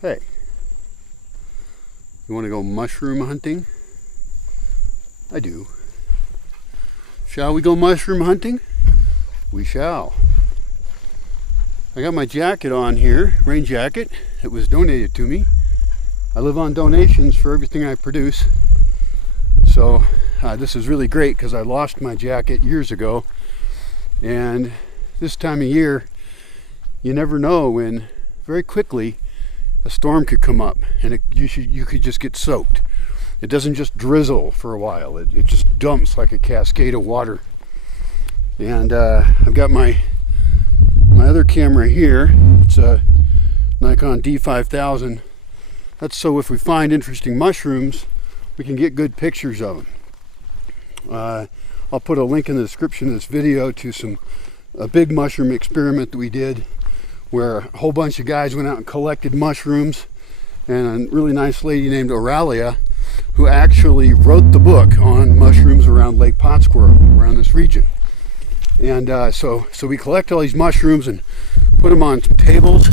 Hey, you want to go mushroom hunting? I do. Shall we go mushroom hunting? We shall. I got my jacket on here, rain jacket. It was donated to me. I live on donations for everything I produce. So this is really great because I lost my jacket years ago. And this time of year, you never know when very quickly a storm could come up and you could just get soaked. It doesn't just drizzle for a while. It just dumps like a cascade of water. And I've got my other camera here. It's a Nikon D5000. That's so if we find interesting mushrooms, we can get good pictures of them. I'll put a link in the description of this video to a big mushroom experiment that we did, where a whole bunch of guys went out and collected mushrooms, and a really nice lady named Oralia, who actually wrote the book on mushrooms around Lake Pátzcuaro, around this region. And so we collect all these mushrooms and put them on some tables,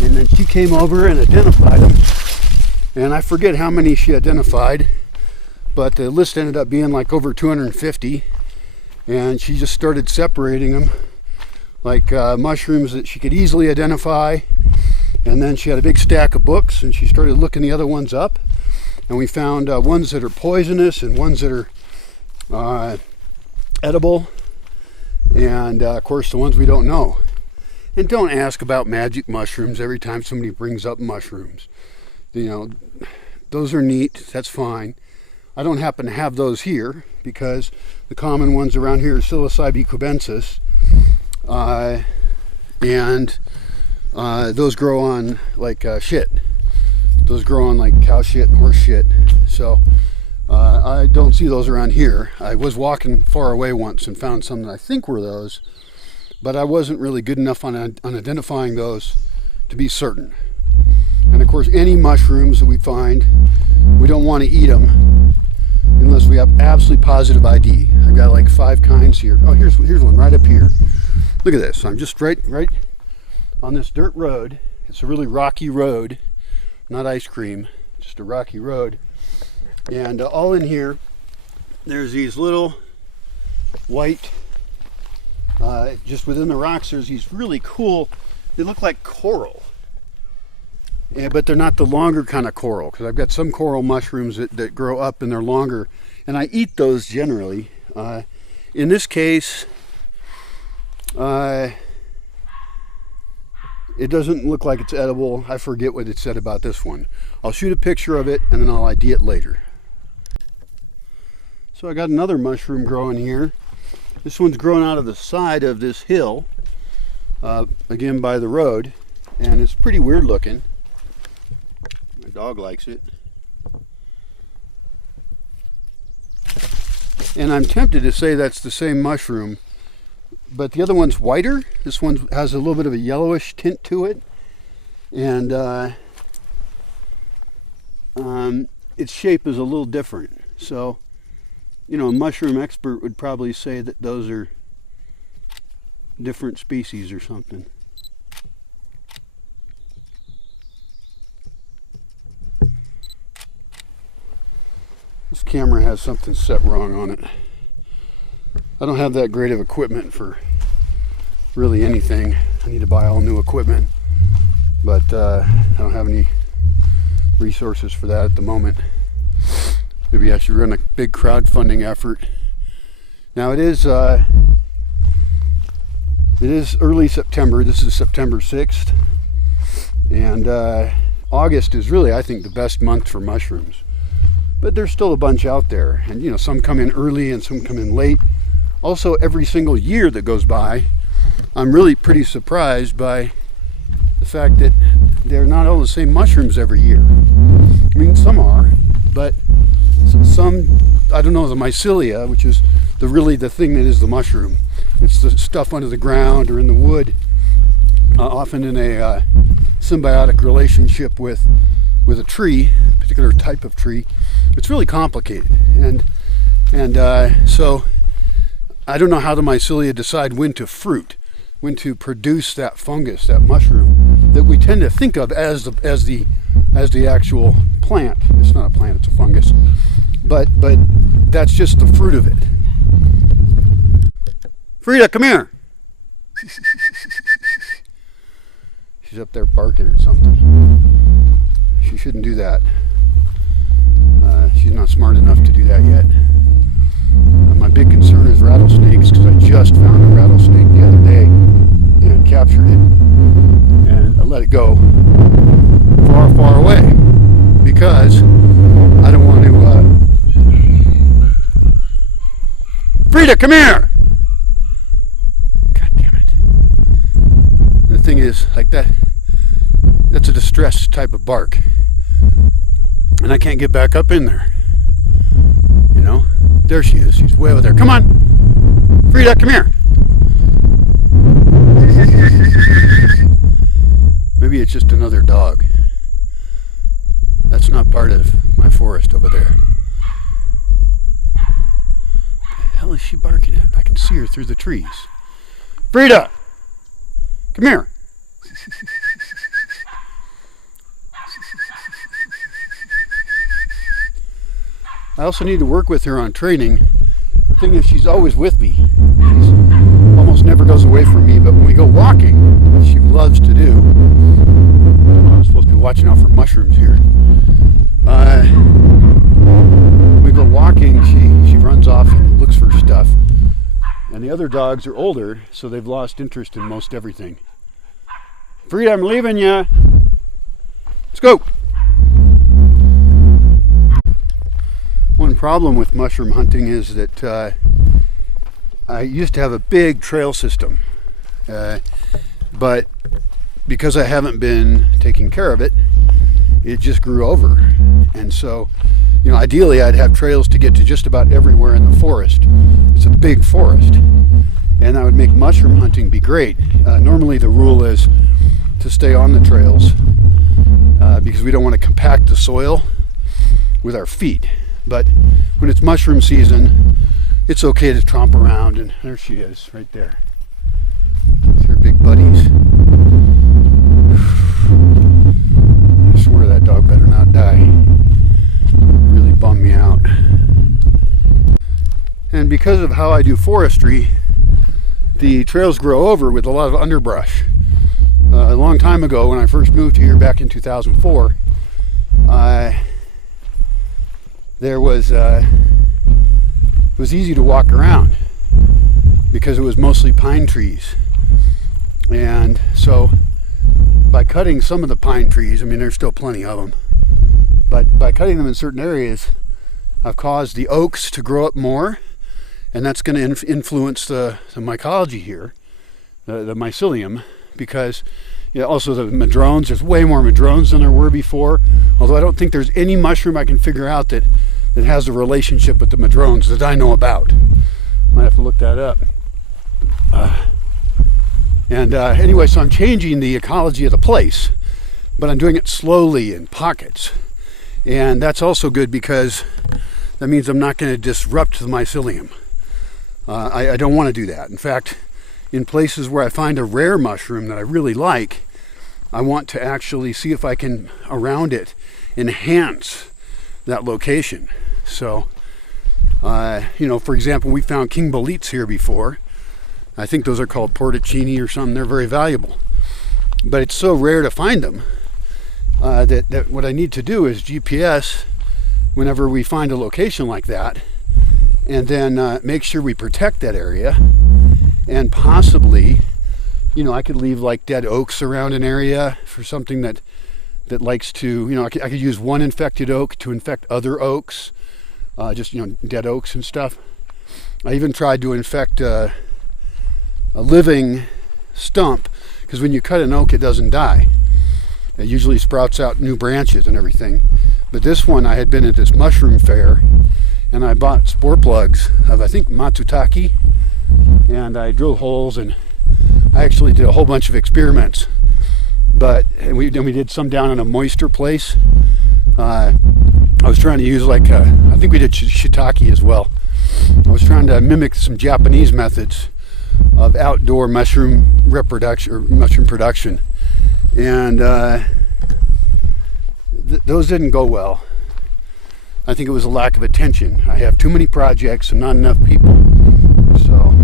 and then she came over and identified them. And I forget how many she identified, but the list ended up being like over 250, and she just started separating them like mushrooms that she could easily identify. And then she had a big stack of books and she started looking the other ones up, and we found ones that are poisonous and ones that are edible, and of course the ones we don't know. And don't ask about magic mushrooms every time somebody brings up mushrooms. You know, those are neat, that's fine. I don't happen to have those here because the common ones around here are psilocybe cubensis. And those grow on like shit. Those grow on like cow shit and horse shit. So I don't see those around here. I was walking far away once and found some that I think were those, but I wasn't really good enough on identifying those to be certain. And of course, any mushrooms that we find, we don't want to eat them unless we have absolutely positive ID. I've got like 5 kinds here. Oh, here's one right up here. Look at this. I'm just right on this dirt road. It's a really rocky road, not ice cream, just a rocky road. And all in here, there's these little white, just within the rocks, there's these really cool, they look like coral. Yeah, but they're not the longer kind of coral, because I've got some coral mushrooms that grow up and they're longer, and I eat those generally. In this case, it doesn't look like it's edible. I forget what it said about this one. I'll shoot a picture of it and then I'll ID it later. So I got another mushroom growing here. This one's growing out of the side of this hill, again by the road, and it's pretty weird looking. My dog likes it. And I'm tempted to say that's the same mushroom, but the other one's whiter. This one has a little bit of a yellowish tint to it, and its shape is a little different. So, you know, a mushroom expert would probably say that those are different species or something. This camera has something set wrong on it. I don't have that great of equipment for really anything. I need to buy all new equipment, but I don't have any resources for that at the moment. Maybe I should run a big crowdfunding effort. Now it is early September. This is September 6th, and August is really, I think, the best month for mushrooms. But there's still a bunch out there, and you know, some come in early and some come in late. Also, every single year that goes by, I'm really pretty surprised by the fact that they're not all the same mushrooms every year. I mean, some are, but some, I don't know, the mycelia, which is really the thing that is the mushroom. It's the stuff under the ground or in the wood, often in a symbiotic relationship with a tree, a particular type of tree. It's really complicated, and so I don't know how the mycelia decide when to fruit, when to produce that fungus, that mushroom that we tend kind of think of as the actual plant. It's not a plant, it's a fungus. But that's just the fruit of it. Frida, come here. She's up there barking at something. She shouldn't do that. She's not smart enough to do that yet. My big concern is rattlesnakes, because I just found a rattlesnake the other day and captured it, and I let it go far, far away because I don't want to. Frida, come here! God damn it! And the thing is, like that's a distressed type of bark, and I can't get back up in there. You know, there she is. She's way over there. Come on, Frida, come here. Maybe it's just another dog. That's not part of my forest over there. What the hell is she barking at? I can see her through the trees. Frida! Come here. I also need to work with her on training. The thing is, she's always with me. She almost never goes away from me, but when we go walking, which she loves to do, I'm supposed to be watching out for mushrooms here. When we go walking, she runs off and looks for stuff. And the other dogs are older, so they've lost interest in most everything. Frida, I'm leaving ya. Let's go. One problem with mushroom hunting is that I used to have a big trail system, but because I haven't been taking care of it, it just grew over. And so, you know, ideally I'd have trails to get to just about everywhere in the forest. It's a big forest, and that would make mushroom hunting be great. Normally the rule is to stay on the trails because we don't want to compact the soil with our feet. But when it's mushroom season, it's okay to tromp around, and there she is, right there. It's her big buddies. I swear that dog better not die. It really bummed me out. And because of how I do forestry, the trails grow over with a lot of underbrush. A long time ago, when I first moved here back in 2004, it was easy to walk around because it was mostly pine trees. And so by cutting some of the pine trees, I mean there's still plenty of them, but by cutting them in certain areas, I've caused the oaks to grow up more, and that's going to influence the mycology here, the mycelium, because also the madrones, there's way more madrones than there were before, although I don't think there's any mushroom I can figure out that has a relationship with the madrones that I know about. Might have to look that up. Anyway, so I'm changing the ecology of the place, but I'm doing it slowly in pockets. And that's also good because that means I'm not going to disrupt the mycelium. I don't want to do that. In fact, in places where I find a rare mushroom that I really like, I want to actually see if I can, around it, enhance that location. So, for example, we found king boletes here before. I think those are called porticini or something. They're very valuable. But it's so rare to find them that what I need to do is GPS whenever we find a location like that, and then make sure we protect that area, and possibly, I could leave like dead oaks around an area for something that likes to, I could use one infected oak to infect other oaks, just dead oaks and stuff. I even tried to infect a living stump, because when you cut an oak, it doesn't die. It usually sprouts out new branches and everything. But this one, I had been at this mushroom fair, and I bought spore plugs of, I think, matsutake, and I drilled holes, and I actually did a whole bunch of experiments. But we did some down in a moister place. I was trying to use I think we did shiitake as well. I was trying to mimic some Japanese methods of outdoor mushroom reproduction or mushroom production, and those didn't go well. I think it was a lack of attention. I have too many projects and not enough people. So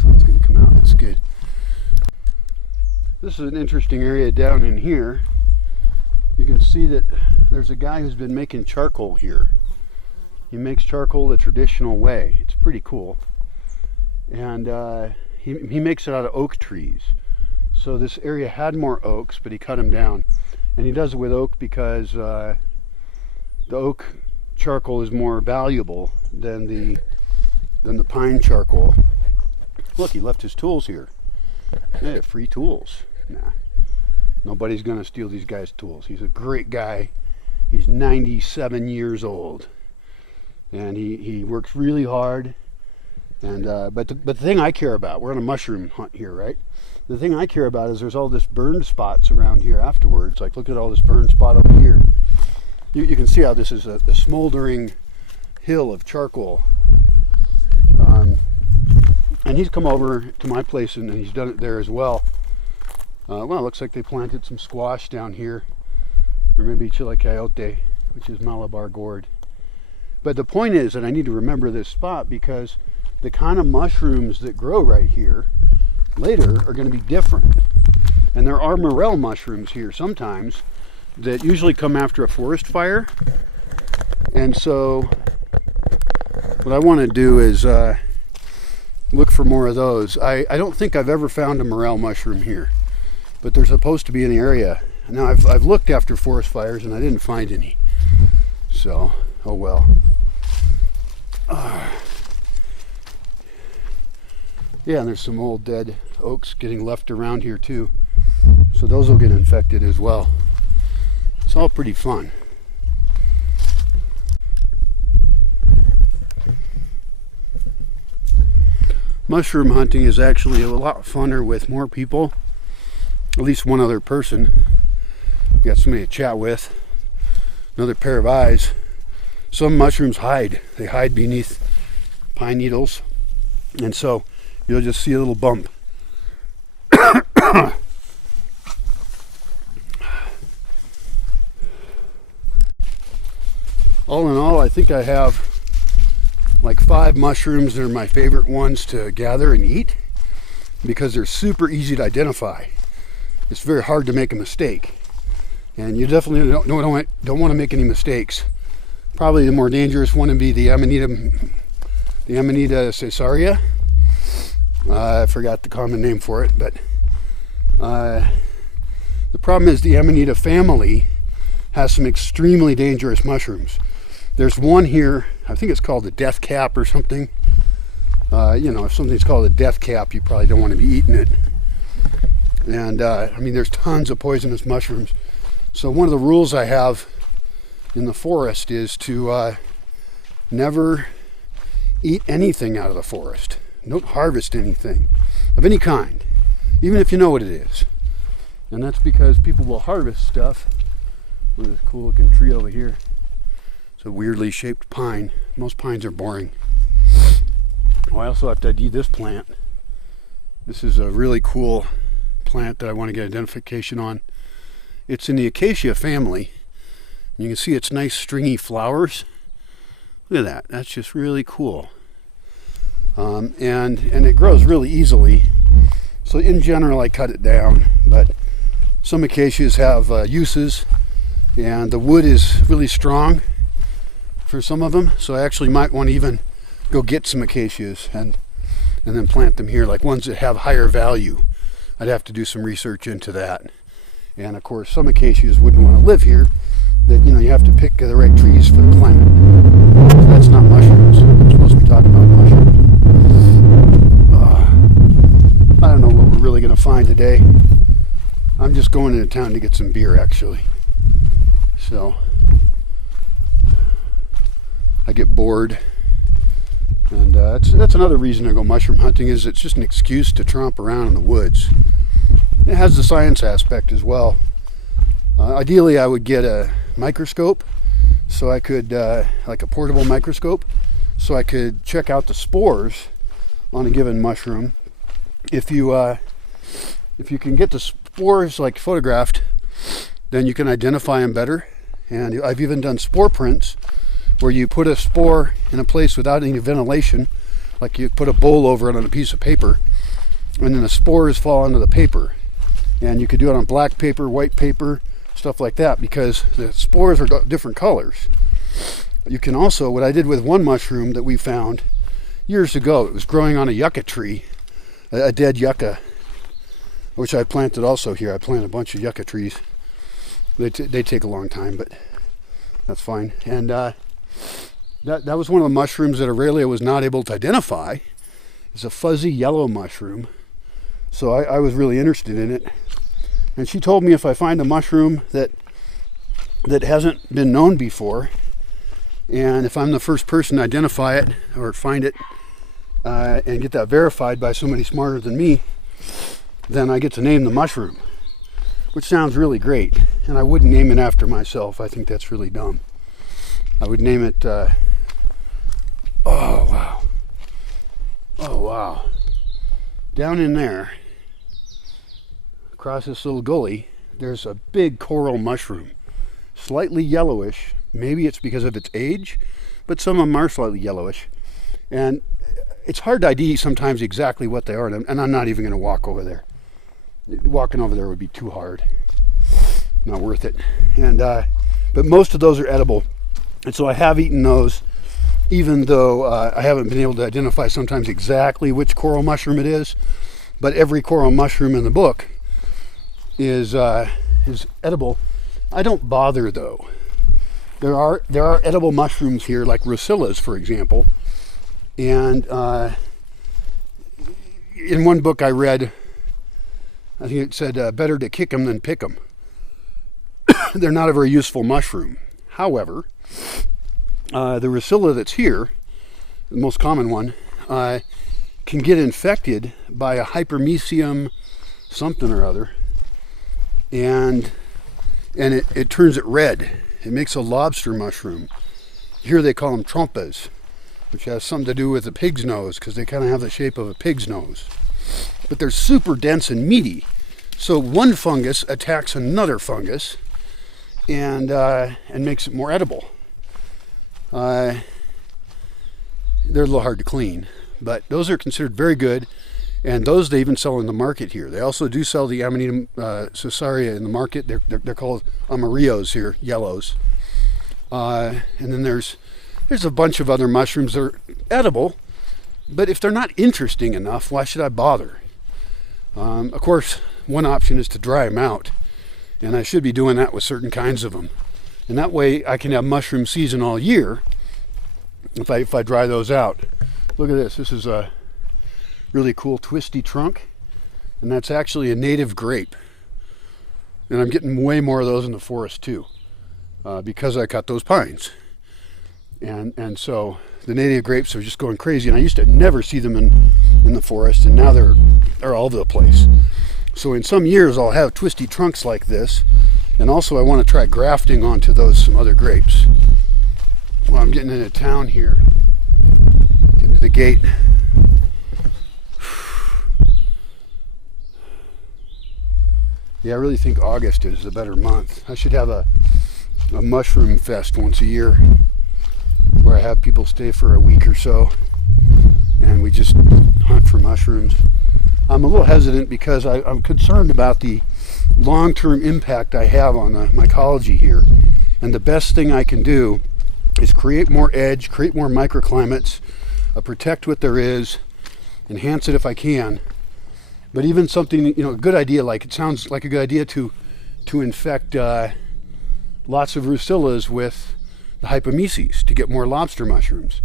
sun's going to come out. That's good. This is an interesting area down in here. You can see that there's a guy who's been making charcoal here. He makes charcoal the traditional way. It's pretty cool. And he makes it out of oak trees. So this area had more oaks, but he cut them down. And he does it with oak because the oak charcoal is more valuable than the pine charcoal. Look, he left his tools here. Yeah, free tools. Nah, nobody's gonna steal these guys' tools. He's a great guy. He's 97 years old, and he works really hard. And but the thing I care about, we're on a mushroom hunt here, right? The thing I care about is there's all this burned spots around here afterwards. Like, look at all this burned spot over here. You can see how this is a smoldering hill of charcoal. And he's come over to my place and he's done it there as well. Well, it looks like they planted some squash down here, or maybe chilacayote, which is Malabar gourd. But the point is that I need to remember this spot because the kind of mushrooms that grow right here later are going to be different. And there are morel mushrooms here sometimes that usually come after a forest fire. And so what I want to do is look for more of those. I don't think I've ever found a morel mushroom here, but they're supposed to be in the area. Now I've looked after forest fires and I didn't find any. So, oh well. Yeah, and there's some old dead oaks getting left around here too. So those will get infected as well. It's all pretty fun. Mushroom hunting is actually a lot funner with more people. At least one other person. You got somebody to chat with. Another pair of eyes. Some mushrooms hide. They hide beneath pine needles. And so you'll just see a little bump. All in all, I think I have like 5 mushrooms that are my favorite ones to gather and eat because they're super easy to identify. It's very hard to make a mistake, and you definitely don't want to make any mistakes. Probably the more dangerous one would be the Amanita caesaria. I forgot the common name for it, but the problem is the Amanita family has some extremely dangerous mushrooms. There's one here, I think it's called the death cap or something. You know, if something's called a death cap, you probably don't want to be eating it. And I mean, there's tons of poisonous mushrooms. So one of the rules I have in the forest is to never eat anything out of the forest. Don't harvest anything of any kind, even if you know what it is. And that's because people will harvest stuff. Look at this cool looking tree over here. It's a weirdly shaped pine. Most pines are boring. Oh, I also have to ID this plant. This is a really cool plant that I want to get identification on. It's in the acacia family. You can see its nice stringy flowers. Look at that. That's just really cool. And it grows really easily. So in general, I cut it down. But some acacias have uses, and the wood is really strong for some of them. So I actually might want to even go get some acacias and then plant them here, like ones that have higher value. I'd have to do some research into that. And of course, some acacias wouldn't want to live here. That, you know, you have to pick the right trees for the climate. So that's not mushrooms. I'm supposed to be talking about mushrooms. I don't know what we're really going to find today. I'm just going into town to get some beer, actually. So I get bored. And that's another reason I go mushroom hunting, is it's just an excuse to tromp around in the woods. It has the science aspect as well. Ideally, I would get a microscope, so I could, like a portable microscope, so I could check out the spores on a given mushroom. If you can get the spores like photographed, then you can identify them better. And I've even done spore prints where you put a spore in a place without any ventilation, like you put a bowl over it on a piece of paper, and then the spores fall onto the paper. And you could do it on black paper, white paper, stuff like that, because the spores are different colors. You can also, what I did with one mushroom that we found years ago, it was growing on a yucca tree, a dead yucca, which I planted also here. I planted a bunch of yucca trees. They take a long time, but that's fine. And that was one of the mushrooms that Aurelia was not able to identify. It's a fuzzy yellow mushroom. So I was really interested in it. And she told me if I find a mushroom that hasn't been known before, and if I'm the first person to identify it or find it and get that verified by somebody smarter than me, then I get to name the mushroom, which sounds really great. And I wouldn't name it after myself. I think that's really dumb. I would name it, oh wow. Down in there, across this little gully, there's a big coral mushroom, slightly yellowish. Maybe it's because of its age, but some of them are slightly yellowish. And it's hard to ID sometimes exactly what they are, and I'm not even going to walk over there. Walking over there would be too hard. Not worth it. And but most of those are edible. And so I have eaten those, even though I haven't been able to identify sometimes exactly which coral mushroom it is. But every coral mushroom in the book is edible. I don't bother though. There are edible mushrooms here, like Rucillas, for example. And in one book I read, I think it said better to kick them than pick them. They're not a very useful mushroom. However, the Rucilla that's here, the most common one, can get infected by a hypermecium something or other, and it turns it red. It makes a lobster mushroom. Here they call them trompas, which has something to do with the pig's nose, because they kind of have the shape of a pig's nose. But they're super dense and meaty. So one fungus attacks another fungus and makes it more edible. They're a little hard to clean, but those are considered very good, and those they even sell in the market here. They also do sell the Amanita Caesaria in the market. They're called amarillos here, yellows. And then there's a bunch of other mushrooms that are edible, but if they're not interesting enough, why should I bother? Of course, one option is to dry them out, and I should be doing that with certain kinds of them. And that way I can have mushroom season all year if I dry those out. Look at this. This is a really cool twisty trunk, and that's actually a native grape. And I'm getting way more of those in the forest too, because I cut those pines. And so the native grapes are just going crazy, and I used to never see them in the forest, and now they're all over the place. So in some years I'll have twisty trunks like this, and also I want to try grafting onto some other grapes. Well, I'm getting into town here, into the gate. Yeah, I really think August is a better month. I should have a mushroom fest once a year where I have people stay for a week or so and we just hunt for mushrooms. I'm a little hesitant because I'm concerned about the long-term impact I have on the mycology here. And the best thing I can do is create more edge, create more microclimates, protect what there is, enhance it if I can. But even something, a good idea, like it sounds like a good idea to infect lots of Rucillas with the hypomeces to get more lobster mushrooms.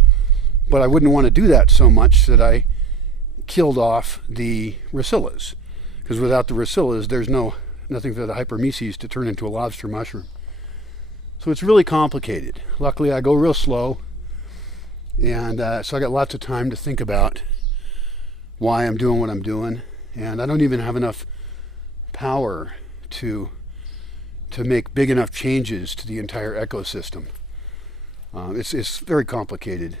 But I wouldn't want to do that so much that I killed off the Rucillas, because without the Rucillas there's nothing for the hypermeces to turn into a lobster mushroom. So it's really complicated. Luckily I go real slow, and so I got lots of time to think about why I'm doing what I'm doing, and I don't even have enough power to make big enough changes to the entire ecosystem. It's very complicated.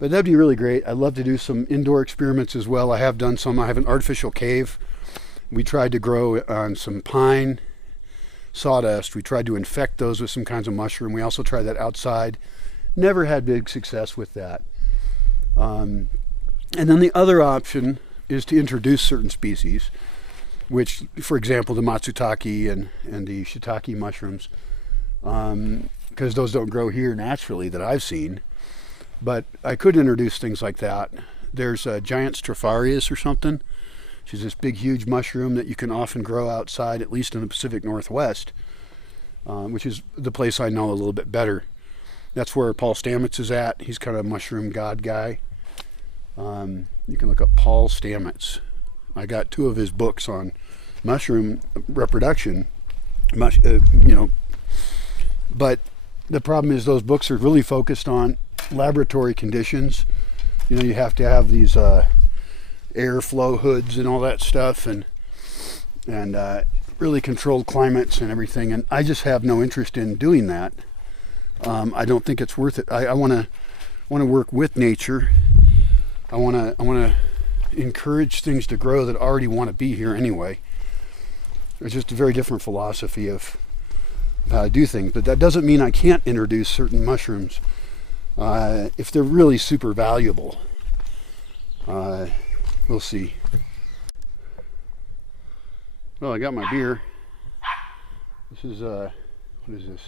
But that'd be really great. I'd love to do some indoor experiments as well. I have done some. I have an artificial cave. We tried to grow on some pine sawdust. We tried to infect those with some kinds of mushroom. We also tried that outside. Never had big success with that. And then the other option is to introduce certain species, which, for example, the matsutake and the shiitake mushrooms, because those don't grow here naturally that I've seen. But I could introduce things like that. There's a giant Strophareus or something, which is this big, huge mushroom that you can often grow outside, at least in the Pacific Northwest, which is the place I know a little bit better. That's where Paul Stamets is at. He's kind of a mushroom god guy. You can look up Paul Stamets. I got 2 of his books on mushroom reproduction, but the problem is those books are really focused on laboratory conditions. You have to have these airflow hoods and all that stuff, and really controlled climates and everything. And I just have no interest in doing that. I don't think it's worth it. I want to work with nature. I want to encourage things to grow that already want to be here anyway. It's just a very different philosophy of how to do things. But that doesn't mean I can't introduce certain mushrooms if they're really super valuable. We'll see. Well, I got my beer. This is what is this?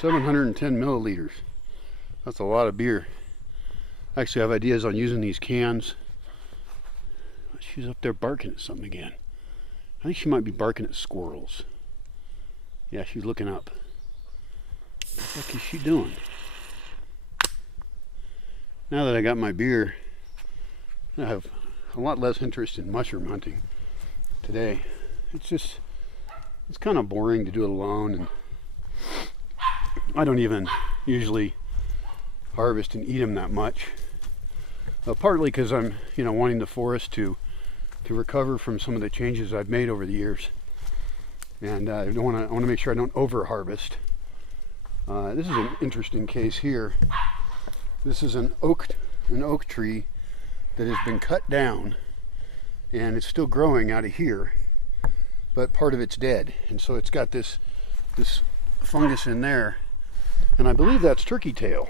710 milliliters. That's a lot of beer. I actually have ideas on using these cans. She's up there barking at something again. I think she might be barking at squirrels. Yeah, she's looking up. What the heck is she doing? Now that I got my beer, I have a lot less interest in mushroom hunting today. It's kind of boring to do it alone, and I don't even usually harvest and eat them that much. Partly because I'm, wanting the forest to recover from some of the changes I've made over the years, and I want to make sure I don't over harvest. This is an interesting case here. This is an oak tree that has been cut down, and it's still growing out of here, but part of it's dead, and so it's got this fungus in there, and I believe that's turkey tail.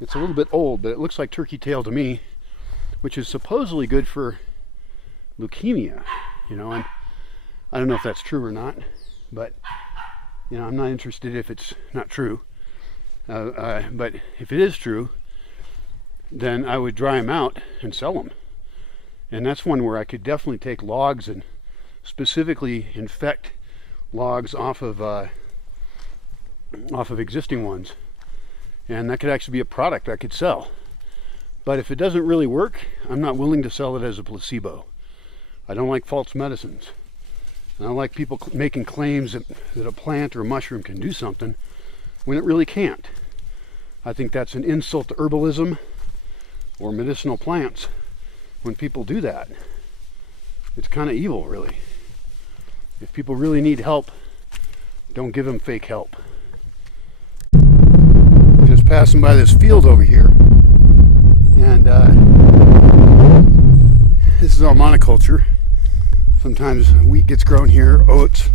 It's a little bit old, but it looks like turkey tail to me, which is supposedly good for leukemia. And I don't know if that's true or not, but I'm not interested if it's not true. But if it is true, then I would dry them out and sell them. And that's one where I could definitely take logs and specifically infect logs off of existing ones, and that could actually be a product I could sell. But if it doesn't really work, I'm not willing to sell it as a placebo. I don't like false medicines. I don't like people making claims that a plant or a mushroom can do something when it really can't. I think that's an insult to herbalism or medicinal plants when people do that. It's kind of evil, really. If people really need help, don't give them fake help. Just passing by this field over here, and this is all monoculture. Sometimes wheat gets grown here, oats,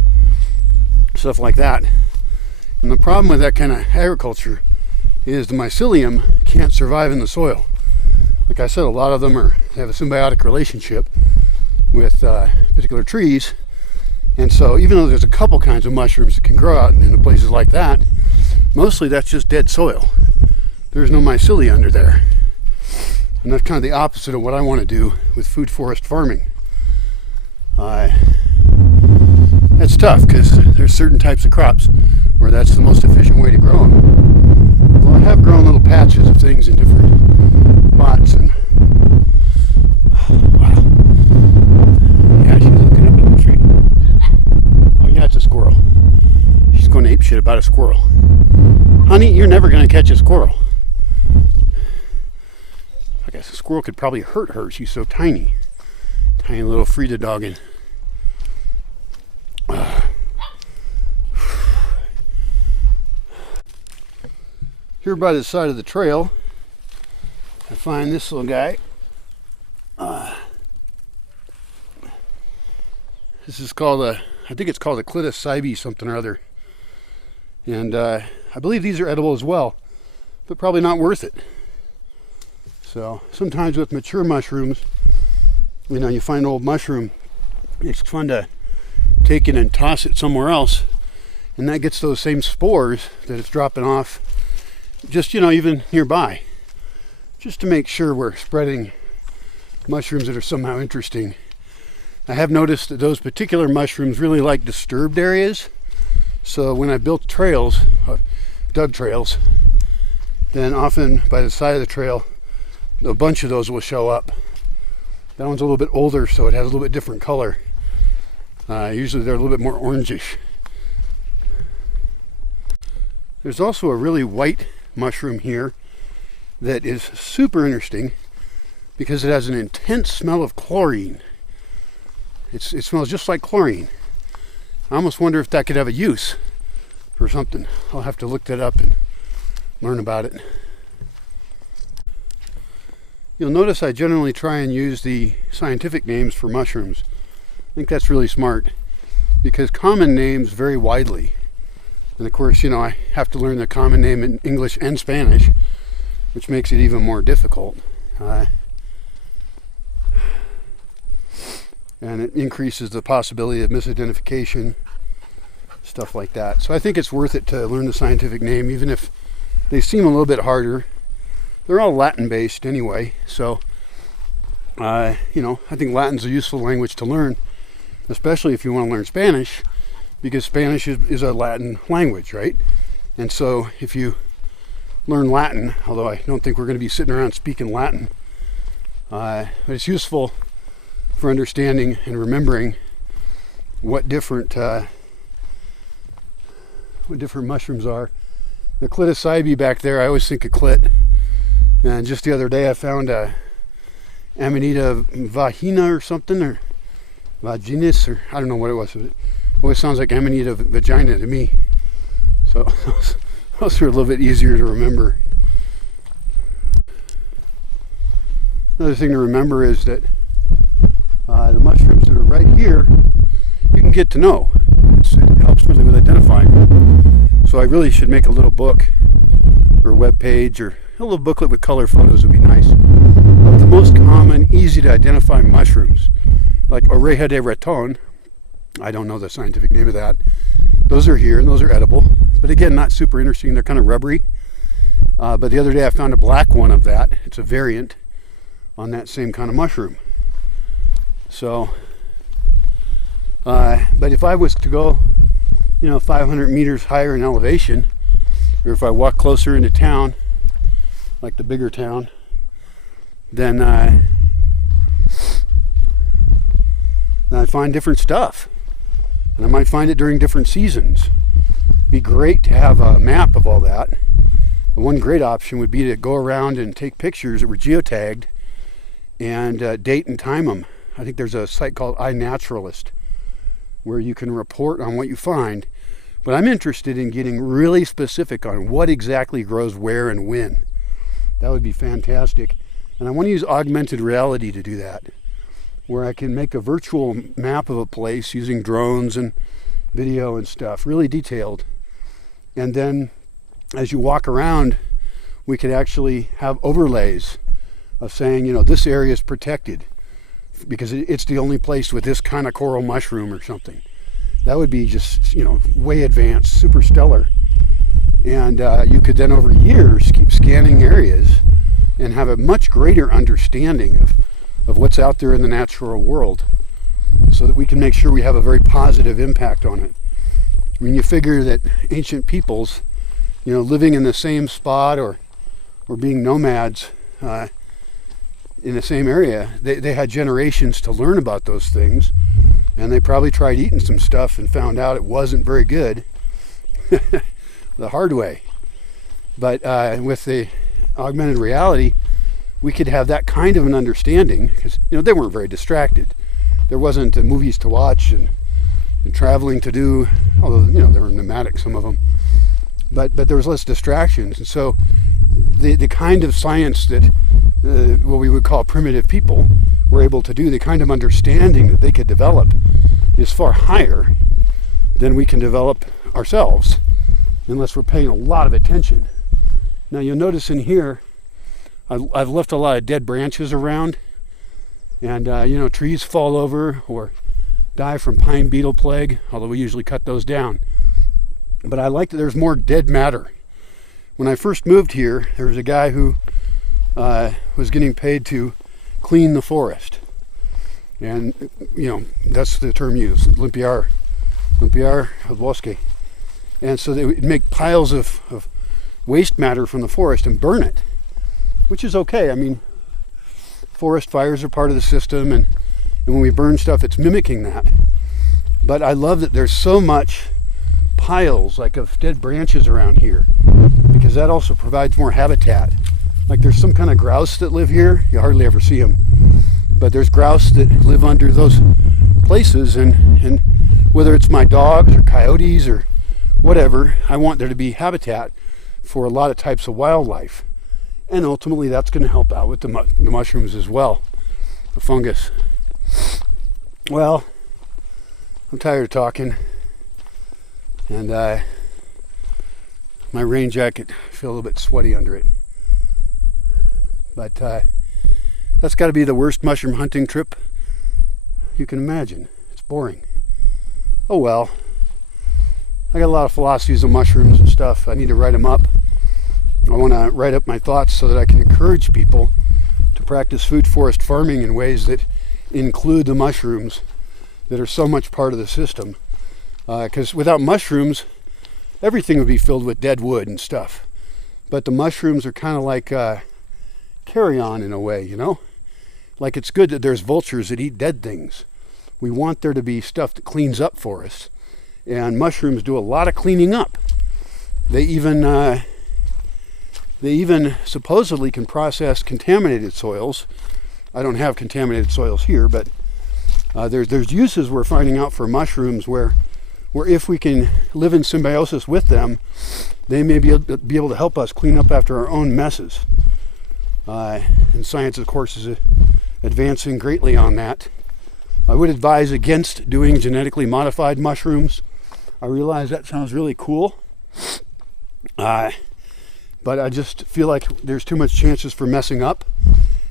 stuff like that. And the problem with that kind of agriculture is the mycelium can't survive in the soil. Like I said, a lot of them have a symbiotic relationship with particular trees, and so even though there's a couple kinds of mushrooms that can grow out in places like that, mostly that's just dead soil. There's no mycelia under there, and that's kind of the opposite of what I want to do with food forest farming. That's tough because there's certain types of crops where that's the most efficient way to grow them. Well, I have grown little patches of things in different spots, and wow. Yeah, she's looking up at the tree. Oh yeah, it's a squirrel. She's going ape shit about a squirrel. Honey, you're never going to catch a squirrel. I guess a squirrel could probably hurt her. She's so tiny. Tiny little Frida dogging. Here by the side of the trail I find this little guy. This is called I think it's called a Clitocybe something or other. And I believe these are edible as well, but probably not worth it. So sometimes with mature mushrooms, you know, you find an old mushroom, it's fun to take it and toss it somewhere else, and that gets those same spores that it's dropping off just, you know, even nearby, just to make sure we're spreading mushrooms that are somehow interesting. I have noticed that those particular mushrooms really like disturbed areas, so when I built trails, dug trails, then often by the side of the trail a bunch of those will show up. That one's a little bit older, so it has a little bit different color. Usually they're a little bit more orangish. There's also a really white mushroom here that is super interesting because it has an intense smell of chlorine. It smells just like chlorine. I almost wonder if that could have a use for something. I'll have to look that up and learn about it. You'll notice I generally try and use the scientific names for mushrooms. I think that's really smart because common names vary widely. And of course, you know, I have to learn the common name in English and Spanish, which makes it even more difficult. And it increases the possibility of misidentification, stuff like that. So I think it's worth it to learn the scientific name, even if they seem a little bit harder. They're all Latin based anyway, so you know, I think Latin's a useful language to learn, especially if you want to learn Spanish, because Spanish is a Latin language, right? And so if you learn Latin, although I don't think we're going to be sitting around speaking Latin, but it's useful for understanding and remembering what different mushrooms are. The Clitocybe back there, I always think of clit. And just the other day I found a Amanita vagina or something, or vaginis, or I don't know what it was. It always sounds like Amanita vagina to me. So those are a little bit easier to remember. Another thing to remember is that the mushrooms that are right here, you can get to know. It helps really with identifying them. So I really should make a little book or a web page, or a little booklet with color photos would be nice, of the most common, easy to identify mushrooms, like Oreja de Raton. I don't know the scientific name of that. Those are here, and those are edible, but again, not super interesting. They're kind of rubbery. But the other day I found a black one of that. It's a variant on that same kind of mushroom. So, but if I was to go, you know, 500 meters higher in elevation, or if I walk closer into town, like the bigger town, then I find different stuff, and I might find it during different seasons. It'd be great to have a map of all that. And one great option would be to go around and take pictures that were geotagged and date and time them. I think there's a site called iNaturalist where you can report on what you find, but I'm interested in getting really specific on what exactly grows where and when. That would be fantastic. And I want to use augmented reality to do that, where I can make a virtual map of a place using drones and video and stuff, really detailed. And then as you walk around, we could actually have overlays of saying, you know, this area is protected because it's the only place with this kind of coral mushroom or something. That would be just, you know, way advanced, super stellar. And you could then over years keep scanning areas and have a much greater understanding of what's out there in the natural world, so that we can make sure we have a very positive impact on it. I mean, you figure that ancient peoples, you know, living in the same spot or being nomads in the same area, they had generations to learn about those things, and they probably tried eating some stuff and found out it wasn't very good the hard way. But with the augmented reality, we could have that kind of an understanding, because, you know, they weren't very distracted. There wasn't movies to watch and traveling to do, although, you know, they were nomadic, some of them, but there was less distractions. And so the kind of science that what we would call primitive people were able to do, the kind of understanding that they could develop, is far higher than we can develop ourselves unless we're paying a lot of attention. Now you'll notice in here, I've left a lot of dead branches around, and trees fall over or die from pine beetle plague, although we usually cut those down. But I like that there's more dead matter. When I first moved here, there was a guy who was getting paid to clean the forest. And, that's the term used, limpiar el bosque. And so they would make piles of waste matter from the forest and burn it, which is okay. I mean, forest fires are part of the system, and when we burn stuff, it's mimicking that. But I love that there's so much piles like of dead branches around here, because that also provides more habitat. Like there's some kind of grouse that live here. You hardly ever see them, but there's grouse that live under those places, and whether it's my dogs or coyotes or whatever, I want there to be habitat for a lot of types of wildlife, and ultimately that's going to help out with the mushrooms as well, the fungus. Well, I'm tired of talking, and my rain jacket, I feel a little bit sweaty under it. But that's got to be the worst mushroom hunting trip you can imagine. It's boring. Oh well. I got a lot of philosophies on mushrooms and stuff. I need to write them up. I want to write up my thoughts so that I can encourage people to practice food forest farming in ways that include the mushrooms that are so much part of the system. Because without mushrooms, everything would be filled with dead wood and stuff. But the mushrooms are kind of like carry-on in a way, Like it's good that there's vultures that eat dead things. We want there to be stuff that cleans up for us. And mushrooms do a lot of cleaning up. They even supposedly can process contaminated soils. I don't have contaminated soils here, but there's uses we're finding out for mushrooms where if we can live in symbiosis with them, they may be able to help us clean up after our own messes. And science, of course, is advancing greatly on that. I would advise against doing genetically modified mushrooms. I realize that sounds really cool, but I just feel like there's too much chances for messing up.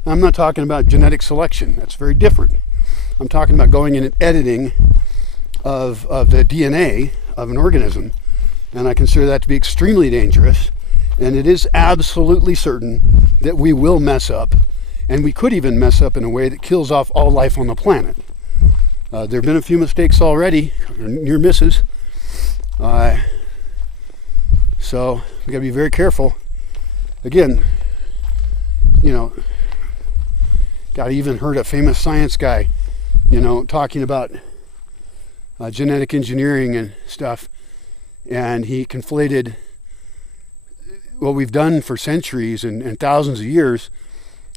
I'm not talking about genetic selection. That's very different. I'm talking about going in and editing of the DNA of an organism, and I consider that to be extremely dangerous. And it is absolutely certain that we will mess up, and we could even mess up in a way that kills off all life on the planet. There have been a few mistakes already, near misses. So we got to be very careful. Again, got even heard a famous science guy, talking about genetic engineering and stuff, and he conflated what we've done for centuries and thousands of years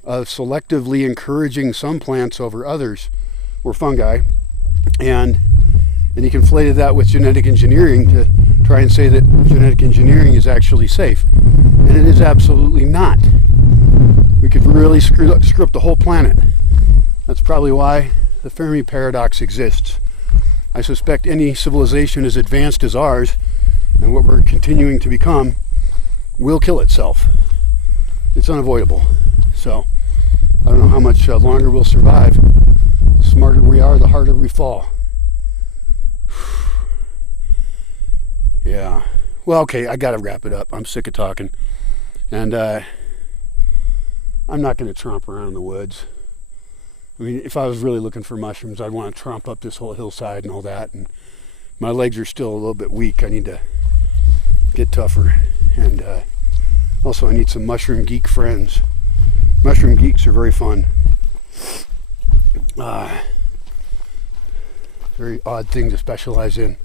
of selectively encouraging some plants over others, or fungi, and he conflated that with genetic engineering to try and say that genetic engineering is actually safe, and it is absolutely not. We could really screw up the whole planet. That's probably why the Fermi paradox exists. I suspect any civilization as advanced as ours, and what we're continuing to become, will kill itself. It's unavoidable. So I don't know how much longer we'll survive. The smarter we are, the harder we fall. Yeah. Well, okay, I gotta wrap it up. I'm sick of talking. And I'm not gonna tromp around in the woods. I mean, if I was really looking for mushrooms, I'd want to tromp up this whole hillside and all that. And my legs are still a little bit weak. I need to get tougher. And also I need some mushroom geek friends. Mushroom geeks are very fun. Very odd thing to specialize in.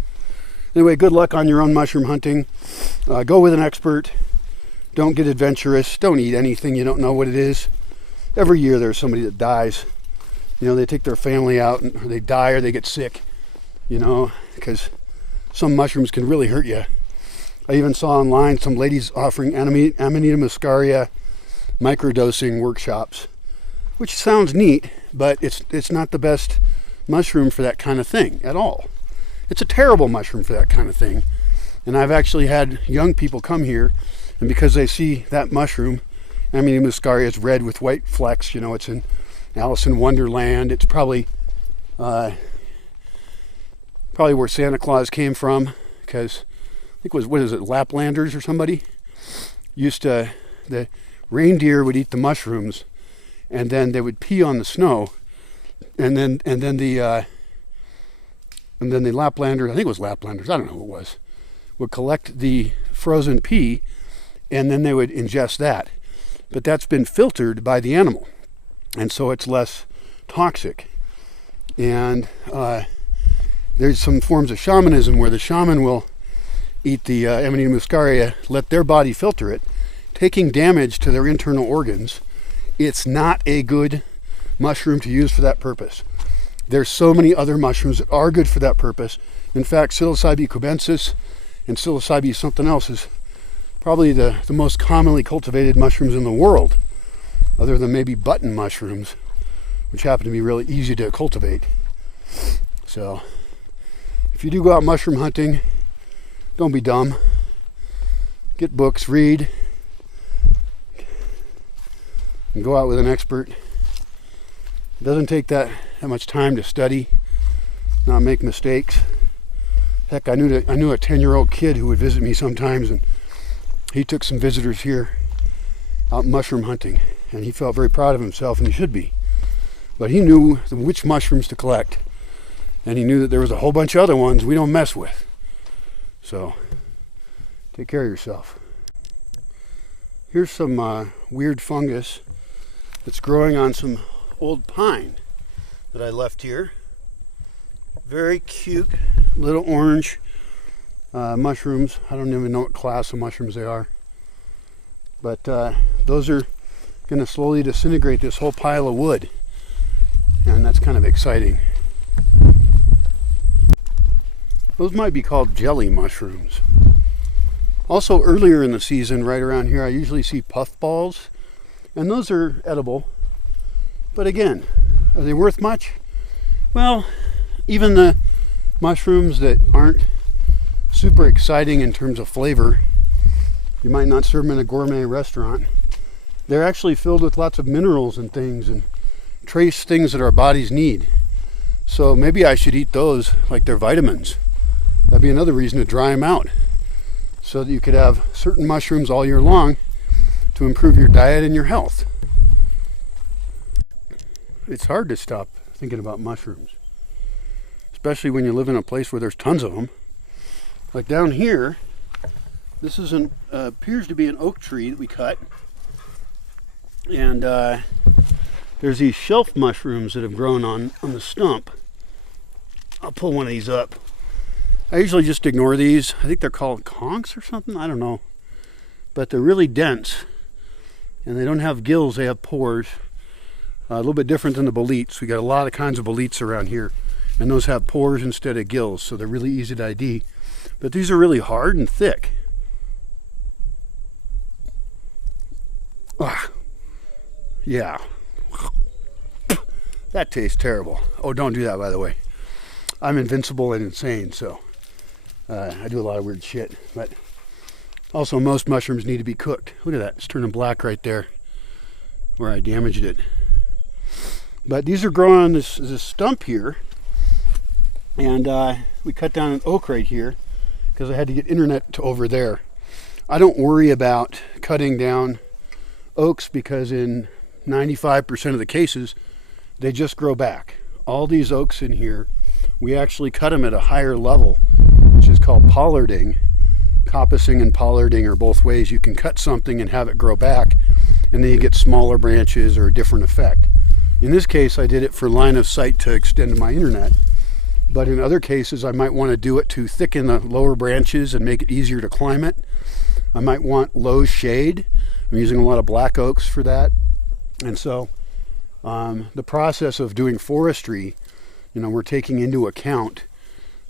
Anyway, good luck on your own mushroom hunting. Go with an expert. Don't get adventurous. Don't eat anything you don't know what it is. Every year there's somebody that dies. They take their family out, or they die, or they get sick, because some mushrooms can really hurt you. I even saw online some ladies offering Amanita muscaria microdosing workshops, which sounds neat, but it's not the best mushroom for that kind of thing at all. It's a terrible mushroom for that kind of thing. And I've actually had young people come here, and because they see that mushroom, Amanita muscaria is red with white flecks, you know, it's in Alice in Wonderland. It's probably where Santa Claus came from, because I think it was, what is it, Laplanders or somebody used to, the reindeer would eat the mushrooms, and then they would pee on the snow, and then the Laplanders, I think it was Laplanders, I don't know who it was, would collect the frozen pee, and then they would ingest that. But that's been filtered by the animal, and so it's less toxic. And there's some forms of shamanism where the shaman will eat the Amanita muscaria, let their body filter it, taking damage to their internal organs. It's not a good mushroom to use for that purpose. There's so many other mushrooms that are good for that purpose. In fact, psilocybe cubensis and psilocybe something else is probably the most commonly cultivated mushrooms in the world, other than maybe button mushrooms, which happen to be really easy to cultivate. So if you do go out mushroom hunting, don't be dumb. Get books, read, and go out with an expert. It doesn't take that much time to study, not make mistakes. Heck, I knew a 10-year-old kid who would visit me sometimes, and he took some visitors here out mushroom hunting, and he felt very proud of himself, and he should be. But he knew which mushrooms to collect, and he knew that there was a whole bunch of other ones we don't mess with. So take care of yourself. Here's some weird fungus that's growing on some old pine that I left here. Very cute little orange mushrooms. I don't even know what class of mushrooms they are, but those are going to slowly disintegrate this whole pile of wood, and that's kind of exciting. Those might be called jelly mushrooms. Also, earlier in the season, right around here, I usually see puffballs, and those are edible. But again, are they worth much? Well, even the mushrooms that aren't super exciting in terms of flavor, you might not serve them in a gourmet restaurant, they're actually filled with lots of minerals and things, and trace things that our bodies need. So maybe I should eat those like they're vitamins. That'd be another reason to dry them out, so that you could have certain mushrooms all year long to improve your diet and your health. It's hard to stop thinking about mushrooms, especially when you live in a place where there's tons of them. Like down here, this is appears to be an oak tree that we cut, and there's these shelf mushrooms that have grown on the stump. I'll pull one of these up. I usually just ignore these. I think they're called conchs or something, I don't know. But they're really dense, and they don't have gills, they have pores. A little bit different than the boletes. We got a lot of kinds of boletes around here, and those have pores instead of gills, so they're really easy to ID. But these are really hard and thick. Yeah. That tastes terrible. Oh, don't do that, by the way. I'm invincible and insane, so I do a lot of weird shit. But also, most mushrooms need to be cooked. Look at that. It's turning black right there where I damaged it. But these are growing on this stump here, and we cut down an oak right here because I had to get internet to over there. I don't worry about cutting down oaks because in 95% of the cases they just grow back. All these oaks in here, we actually cut them at a higher level, which is called pollarding. Coppicing and pollarding are both ways you can cut something and have it grow back, and then you get smaller branches or a different effect. In this case, I did it for line of sight to extend my internet, but in other cases I might want to do it to thicken the lower branches and make it easier to climb it. I might want low shade. I'm using a lot of black oaks for that. And so the process of doing forestry, we're taking into account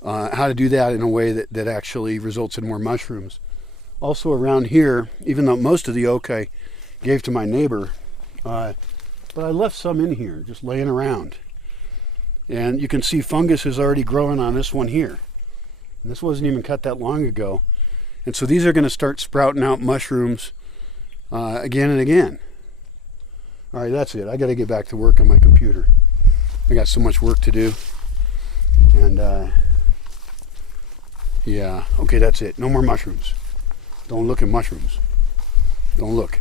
how to do that in a way that actually results in more mushrooms. Also around here, even though most of the oak I gave to my neighbor, but I left some in here, just laying around. And you can see fungus is already growing on this one here. And this wasn't even cut that long ago. And so these are going to start sprouting out mushrooms again and again. All right, that's it. I got to get back to work on my computer. I got so much work to do. And yeah, okay, that's it. No more mushrooms. Don't look at mushrooms. Don't look.